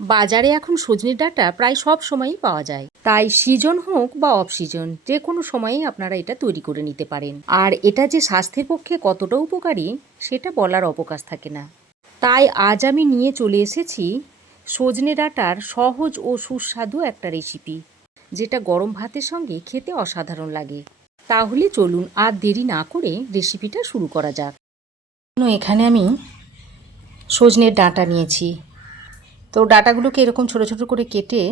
বাজারে এখন সজনে ডাঁটা প্রায় সব সময়ই পাওয়া যায়, তাই সিজন হোক বা অফ সিজন যে কোনো সময়েই আপনারা এটা তৈরি করে নিতে পারেন। আর এটা যে স্বাস্থ্যের পক্ষে কতটা উপকারী সেটা বলার অবকাশ থাকে না। তাই আজ আমি নিয়ে চলে এসেছি সজনে ডাঁটার সহজ ও সুস্বাদু একটা রেসিপি, যেটা গরম ভাতের সঙ্গে খেতে অসাধারণ লাগে। তাহলে চলুন আর দেরি না করে রেসিপিটা শুরু করা যাক। এখানে আমি সজনের ডাঁটা নিয়েছি। তো ডাঁটাগুলোকে এরকম ছোটো ছোটো করে কেটে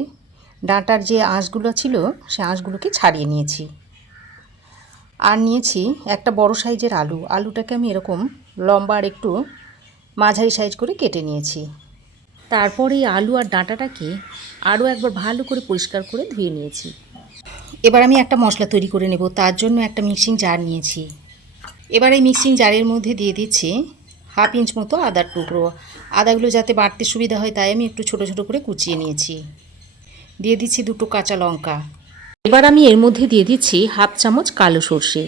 ডাঁটার যে আঁশগুলো ছিল সে আঁশগুলোকে ছাড়িয়ে নিয়েছি। আর নিয়েছি একটা বড় সাইজের আলুটাকে আমি এরকম লম্বা আর একটু মাঝারি সাইজ করে কেটে নিয়েছি। তারপর এই আলু আর ডাঁটাটাকে আরও একবার ভালো করে পরিষ্কার করে ধুয়ে নিয়েছি। এবার আমি একটা মশলা তৈরি করে নেব, তার জন্য একটা মিক্সিং জার নিয়েছি। এবার এই মিক্সিং জারের মধ্যে দিয়ে দিচ্ছি 1/2 ইঞ্চ মতো আদার টুকরো। আদাগুলো যাতে বাটতে সুবিধা হয় তাই আমি একটু ছোটো ছোটো করে কুচিয়ে নিয়েছি। দিয়ে দিচ্ছি 2 কাঁচা লঙ্কা। এবার আমি এর মধ্যে দিয়ে দিচ্ছি 1/2 চামচ কালো সর্ষে,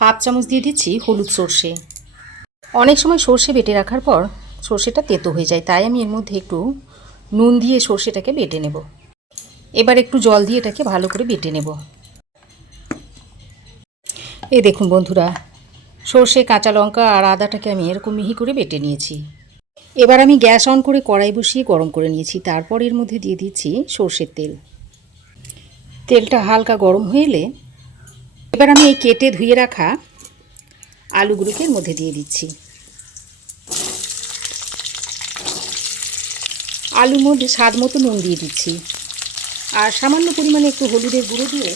1/2 চামচ দিয়ে দিচ্ছি হলুদ সর্ষে। অনেক সময় সর্ষে বেটে রাখার পর সর্ষেটা তেতো হয়ে যায়, তাই আমি এর মধ্যে একটু নুন দিয়ে সর্ষেটাকে বেটে নেব। এবার একটু জল দিয়ে এটাকে ভালো করে বেটে নেব। এই দেখুন বন্ধুরা, সর্ষে, কাঁচা লঙ্কা আর আদাটাকে আমি এরকম মিহি করে বেটে নিয়েছি। এবার আমি গ্যাস অন করে কড়াই বসিয়ে গরম করে নিয়েছি। তারপর এর মধ্যে দিয়ে দিচ্ছি সর্ষের তেল। তেলটা হালকা গরম হয়ে এলে এবার আমি এই কেটে ধুয়ে রাখা আলুগুলোকে এর মধ্যে দিয়ে দিচ্ছি। আলুর মধ্যে স্বাদ মতো নুন দিয়ে দিচ্ছি আর সামান্য পরিমাণে একটু হলুদের গুঁড়ো দিয়ে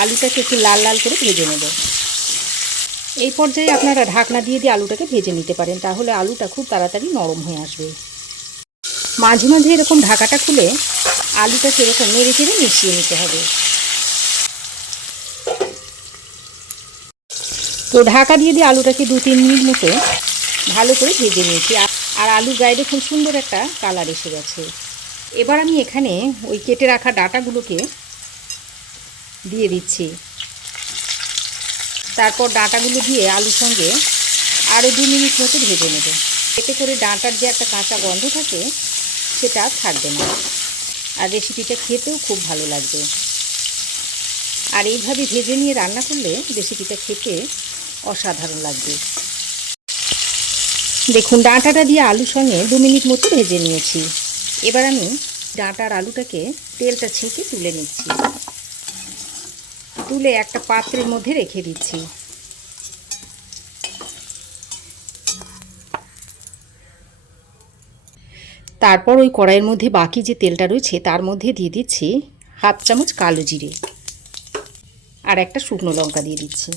আলুটাকে একটু লাল লাল করে ভেজে নেব। এই পর্যায়ে আপনারা ঢাকনা দিয়ে আলুটাকে ভেজে নিতে পারেন, তাহলে আলুটা খুব তাড়াতাড়ি নরম হয়ে আসবে। মাঝে মাঝে এরকম ঢাকাটা খুলে আলুটাকে এরকম নেড়ে চেড়ে মিশিয়ে নিতে হবে। তো ঢাকা দিয়ে আলুটাকে 2-3 মিনিট মতো ভালো করে ভেজে নিয়েছি আর আলুর গায়ে খুব সুন্দর একটা কালার এসে গেছে। এবার আমি এখানে ওই কেটে রাখা ডাঁটাগুলোকে দিয়ে দিচ্ছি। তারপর ডাঁটাগুলো দিয়ে আলুর সঙ্গে আরও 2 মিনিট মতো ভেজে নেব। এতে করে ডাঁটার যে একটা কাঁচা গন্ধ থাকে সেটা আর থাকবে না, আর রেসিপিটা খেতেও খুব ভালো লাগবে। আর এইভাবে ভেজে নিয়ে রান্না করলে রেসিপিটা খেতে অসাধারণ লাগবে। দেখুন, ডাঁটাটা দিয়ে আলুর সঙ্গে 2 মিনিট মতো ভেজে নিয়েছি। এবার আমি ডাঁটার আলুটাকে তেলটা ছেঁকে তুলে নিচ্ছি। তুলে একটা পাত্রের মধ্যে রেখে দিচ্ছি। তারপর ওই কড়াইয়ের মধ্যে বাকি যে তেলটা রয়েছে তার মধ্যে দিয়ে দিচ্ছি 1/2 চামচ কালো জিরে আর একটা শুকনো লঙ্কা দিয়ে দিচ্ছি।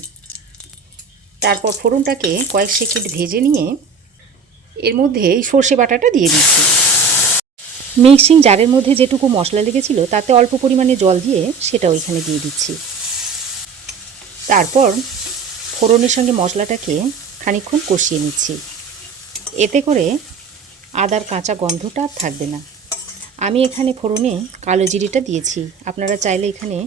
তারপর ফোড়নটাকে কয়েক সেকেন্ড ভেজে নিয়ে এর মধ্যে এই সর্ষে বাটাটা দিয়ে দিচ্ছি। মিক্সিং জারের মধ্যে যেটুকু মশলা লেগেছিল তাতে অল্প পরিমাণে জল দিয়ে সেটা ওইখানে দিয়ে দিচ্ছি। তারপর ফোড়নের সঙ্গে মশলাটাকে খানিকক্ষণ কষিয়ে নিচ্ছি। এতে করে আদার কাঁচা গন্ধটা আর থাকবে না। আমি এখানে ফোড়নে কালো জিরেটা দিয়েছি, আপনারা চাইলে এখানে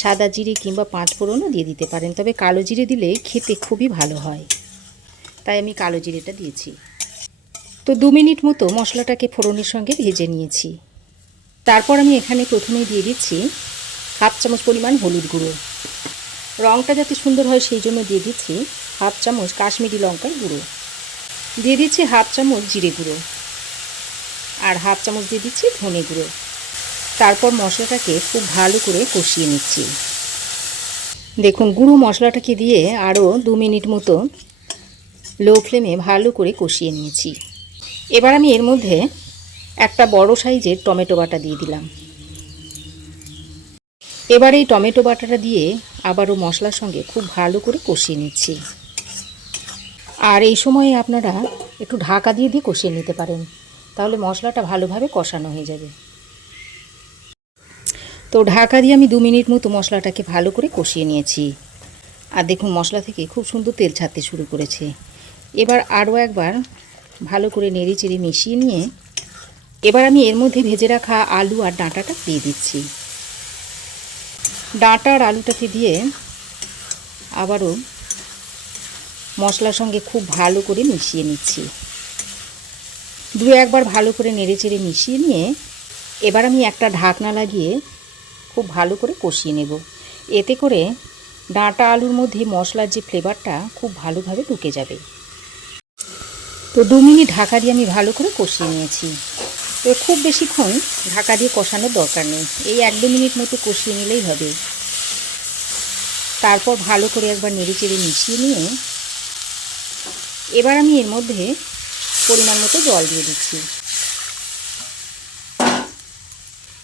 সাদা জিরে কিংবা 5 ফোড়নও দিয়ে দিতে পারেন, তবে কালো জিরে দিলে খেতে খুবই ভালো হয়, তাই আমি কালো জিরেটা দিয়েছি। তো 2 মিনিট মতো মশলাটাকে ফোড়নের সঙ্গে ভেজে নিয়েছি। তারপর আমি এখানে প্রথমেই দিয়ে দিচ্ছি 1/2 চামচ পরিমাণ হলুদ গুঁড়ো। রঙটা যাতে সুন্দর হয় সেই জন্য দিয়ে দিচ্ছি 1/2 চামচ কাশ্মীরি লঙ্কার গুঁড়ো। দিয়ে দিচ্ছি 1/2 চামচ জিরে গুঁড়ো আর 1/2 চামচ দিয়ে দিচ্ছি ধনে গুঁড়ো। তারপর মশলাটাকে খুব ভালো করে কষিয়ে নিচ্ছি। দেখুন, গুঁড়ো মশলাটাকে দিয়ে আরও 2 মিনিট মতো লো ফ্লেমে ভালো করে কষিয়ে নিয়েছি। এবার আমি এর মধ্যে একটা বড় সাইজের টমেটো বাটা দিয়ে দিলাম। এবার এই টমেটো বাটাটা দিয়ে আবারও মশলার সঙ্গে খুব ভালো করে কষিয়ে নিচ্ছি। আর এই সময়ে আপনারা একটু ঢাকা দিয়ে কষিয়ে নিতে পারেন, তাহলে মশলাটা ভালোভাবে কষানো হয়ে যাবে। তো ঢাকা দিয়ে আমি 2 মিনিট মতো মশলাটাকে ভালো করে কষিয়ে নিয়েছি। আর দেখুন, মশলা থেকে খুব সুন্দর তেল ছাড়তে শুরু করেছে। এবার আরও একবার ভালো করে নেড়ে চেড়ে মিশিয়ে নিয়ে এবার আমি এর মধ্যে ভেজে রাখা আলু আর ডাঁটাটা দিয়ে দিচ্ছি। ডাঁটা আর আলুটাকে দিয়ে আবারও মশলার সঙ্গে খুব ভালো করে মিশিয়ে নিচ্ছি। দু একবার ভালো করে নেড়েচেড়ে মিশিয়ে নিয়ে এবার আমি একটা ঢাকনা লাগিয়ে খুব ভালো করে কষিয়ে নেব। এতে করে ডাঁটা আলুর মধ্যে মশলার যে ফ্লেভারটা খুব ভালোভাবে ঢুকে যাবে। তো 2 মিনিট ঢাকা দিয়ে আমি ভালো করে কষিয়ে নিয়েছি। তো খুব বেশিক্ষণ ঢাকা দিয়ে কষানোর দরকার নেই, এই 1-2 মিনিট মতো কষিয়ে নিলেই হবে। তারপর ভালো করে একবার নেড়েচেড়ে মিশিয়ে নিয়ে এবার আমি এর মধ্যে পরিমাণ মতো জল দিয়ে দিচ্ছি।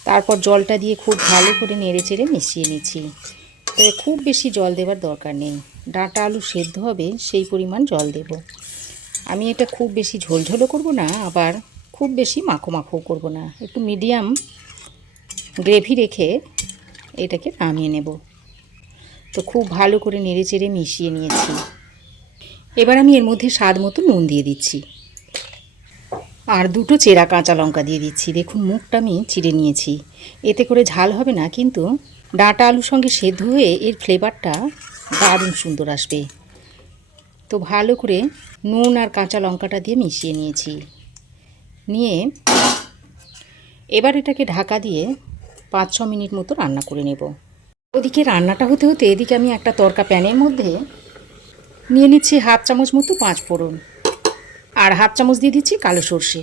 তারপর জলটা দিয়ে খুব ভালো করে নেড়েচেড়ে মিশিয়ে নিচ্ছি। তবে খুব বেশি জল দেওয়ার দরকার নেই, ডাঁটা আলু সেদ্ধ হবে সেই পরিমাণ জল দেব। আমি এটা খুব বেশি ঝোলঝোলও করব না, আবার খুব বেশি মাখো মাখোও করব না, একটু মিডিয়াম গ্রেভি রেখে এটাকে নামিয়ে নেব। তো খুব ভালো করে নেড়েচেড়ে মিশিয়ে নিয়েছি। এবার আমি এর মধ্যে স্বাদ মতো নুন দিয়ে দিচ্ছি আর 2টো চেরা কাঁচা লঙ্কা দিয়ে দিচ্ছি। দেখুন মুখটা আমি চিড়ে নিয়েছি, এতে করে ঝাল হবে না, কিন্তু ডাঁটা আলুর সঙ্গে সেদ্ধ হয়ে এর ফ্লেভারটা দারুণ সুন্দর আসবে। তো ভালো করে নুন আর কাঁচা লঙ্কাটা দিয়ে মিশিয়ে নিয়েছি। নিয়ে এবার এটাকে ঢাকা দিয়ে 5-6 মিনিট মতো রান্না করে নেব। ওদিকে রান্নাটা হতে হতে এদিকে আমি একটা তরকা প্যানের মধ্যে নিয়ে নিচ্ছি 1/2 চামচ মতো 5 ফোড়ন আর 1/2 চামচ দিয়ে দিচ্ছি কালো সর্ষে।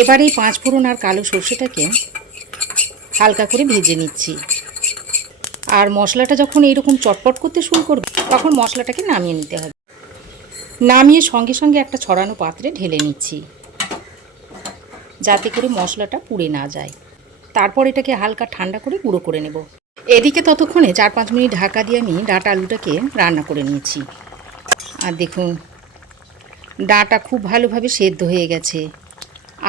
এবার এই 5 ফোড়ন আর কালো সর্ষেটাকে হালকা করে ভেজে নিচ্ছি। আর মশলাটা যখন এইরকম চটপট করতে শুরু করবে তখন মশলাটাকে নামিয়ে নিতে হবে। নামিয়ে সঙ্গে সঙ্গে একটা ছড়ানো পাত্রে ঢেলে নিচ্ছি, যাতে করে মশলাটা পুড়ে না যায়। তারপর এটাকে হালকা ঠান্ডা করে গুঁড়ো করে নেব। এদিকে ততক্ষণে 4-5 মিনিট ঢাকা দিয়ে আমি ডাঁটা আলুটাকে রান্না করে নিয়েছি। আর দেখুন ডাঁটা খুব ভালোভাবে সেদ্ধ হয়ে গেছে,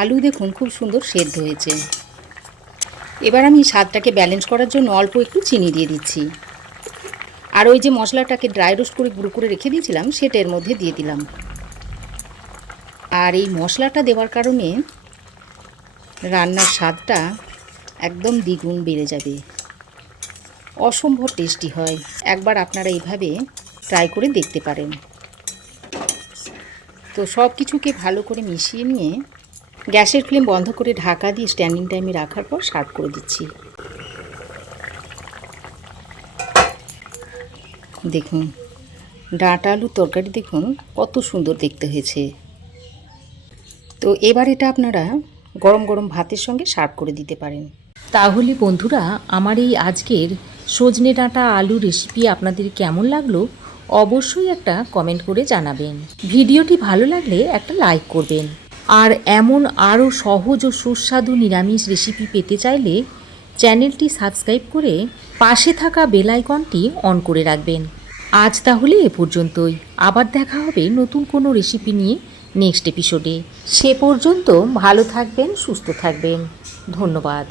আলু দেখুন খুব সুন্দর সেদ্ধ হয়েছে। এবার আমি স্বাদটাকে ব্যালেন্স করার জন্য অল্প একটু চিনি দিয়ে দিচ্ছি। আর ওই যে মশলাটাকে ড্রাই রোস্ট করে গুঁড়ো করে রেখে দিয়েছিলাম সেটা এর মধ্যে দিয়ে দিলাম। আর এই মশলাটা দেওয়ার কারণে রান্নার স্বাদটা একদম দ্বিগুণ বেড়ে যাবে, অসম্ভব টেস্টি হয়। একবার আপনারা এইভাবে ট্রাই করে দেখতে পারেন। তো সব কিছুকে ভালো করে মিশিয়ে নিয়ে গ্যাসের ফ্লেম বন্ধ করে ঢাকা দিয়ে স্ট্যান্ডিং টাইমে রাখার পর সার্ভ করে দিচ্ছি। দেখুন ডাঁটা আলুর তরকারি দেখুন কত সুন্দর দেখতে হয়েছে। তো এবার এটা আপনারা গরম গরম ভাতের সঙ্গে সার্ভ করে দিতে পারেন। তাহলে বন্ধুরা, আমার এই আজকের সজনে ডাঁটা আলু রেসিপি আপনাদের কেমন লাগলো অবশ্যই একটা কমেন্ট করে জানাবেন। ভিডিওটি ভালো লাগলে একটা লাইক করবেন। আর এমন আরও সহজ ও সুস্বাদু নিরামিষ রেসিপি পেতে চাইলে চ্যানেলটি সাবস্ক্রাইব করে পাশে থাকা বেল আইকনটি অন করে রাখবেন। আজ তাহলে এ পর্যন্তই, আবার দেখা হবে নতুন কোনো রেসিপি নিয়ে নেক্সট এপিসোডে। সে পর্যন্ত ভালো থাকবেন, সুস্থ থাকবেন। ধন্যবাদ।